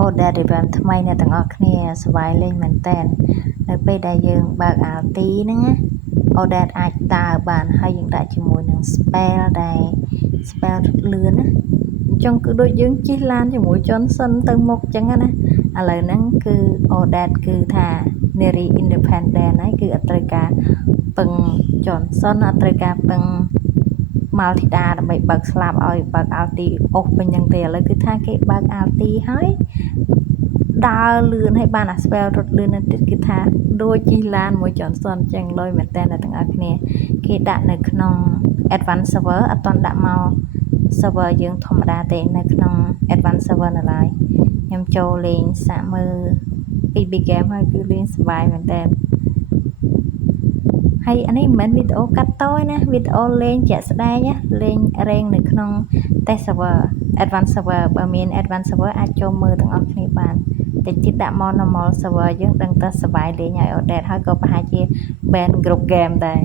អូដែលរៀបចំថ្មីអ្នកទាំងអស់គ្នាស្វ័យលេងមែនតែននៅពេលដែលយើងបើក RT ហ្នឹងណាអូដែលអាចដើរបានហើយយើងដាក់ជាមួយនឹង spell ដែល spell លឿនណាអញ្ចឹងគឺដូចយើងជិះឡានជាមួយ Johnson ទៅមុខអញ្ចឹងណាឥឡូវហ្នឹងគឺអូដែលគឺថា Neri Independent ហើយគឺអត់ត្រូវការពឹង Johnson អត់ត្រូវការពឹងMaltida ដើម្បីបើកស្លាប់ឲ្យបើក RT អស់ពេញហ្នឹងទេឥឡូវគឺថាគេបើក RT ហើយដើរលឿនហើយបានអា spell រត់លឿនណាស់ទៀតគឺថាដូចជិះឡានមួយ Johnson អញ្ចឹងលយមែនតើអ្នកទាំងអស់គ្នាគេដាក់នៅក្នុង Advanced Server អត់ទាន់ដាក់មក server យើងធម្មតាទេនៅក្នុង Advanced Server នៅឡើយខ្ញុំចូលលេងសាកមើលពី big game ហើយគឺលេងសប្បាយមែនតើហើយអានេះមិនមែនវីដេអូកាត់តទេណាវីដេអូលេងជាក់ស្ដែងណាលេងរេងនៅក្នុង test server advanced server បើមាន advanced server អាចចូលមើលទាំងអស់គ្នាបានតិចទៀតដាក់មក normal server យើងដឹងតែសប្បាយលេងហើយ update ហើយក៏ប្រហែលជា ban គ្រប់ game ដែរ